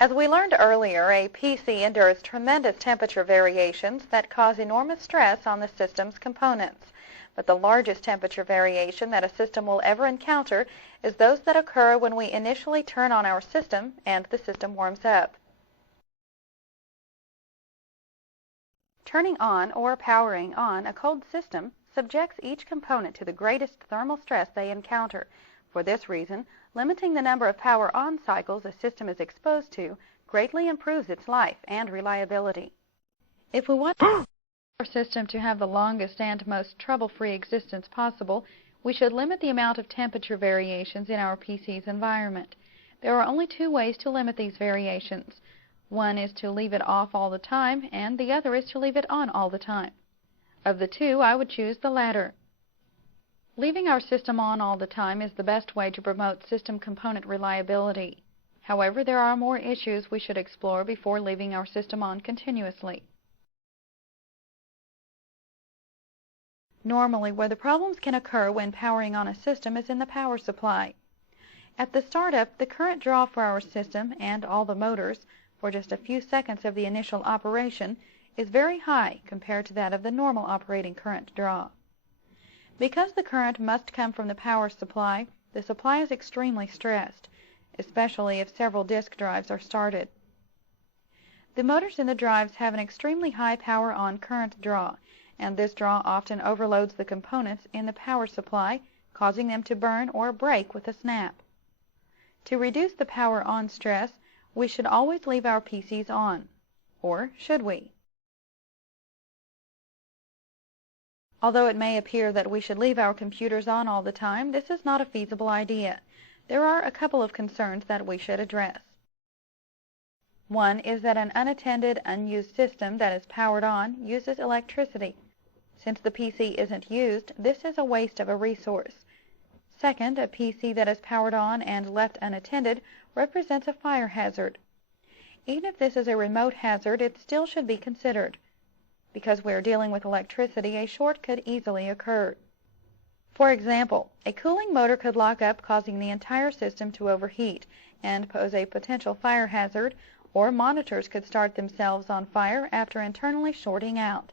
As we learned earlier, a PC endures tremendous temperature variations that cause enormous stress on the system's components. But the largest temperature variation that a system will ever encounter is those that occur when we initially turn on our system and the system warms up. Turning on or powering on a cold system subjects each component to the greatest thermal stress they encounter. For this reason, limiting the number of power-on cycles a system is exposed to greatly improves its life and reliability. If we want our system to have the longest and most trouble-free existence possible, we should limit the amount of temperature variations in our PC's environment. There are only two ways to limit these variations. One is to leave it off all the time, and the other is to leave it on all the time. Of the two, I would choose the latter. Leaving our system on all the time is the best way to promote system component reliability. However, there are more issues we should explore before leaving our system on continuously. Normally, where the problems can occur when powering on a system is in the power supply. At the startup, the current draw for our system and all the motors for just a few seconds of the initial operation is very high compared to that of the normal operating current draw. Because the current must come from the power supply, the supply is extremely stressed, especially if several disk drives are started. The motors in the drives have an extremely high power-on current draw, and this draw often overloads the components in the power supply, causing them to burn or break with a snap. To reduce the power-on stress, we should always leave our PCs on. Or should we? Although it may appear that we should leave our computers on all the time, this is not a feasible idea. There are a couple of concerns that we should address. One is that an unattended, unused system that is powered on uses electricity. Since the PC isn't used, this is a waste of a resource. Second, a PC that is powered on and left unattended represents a fire hazard. Even if this is a remote hazard, it still should be considered. Because we are dealing with electricity, a short could easily occur. For example, a cooling motor could lock up, causing the entire system to overheat and pose a potential fire hazard, or monitors could start themselves on fire after internally shorting out.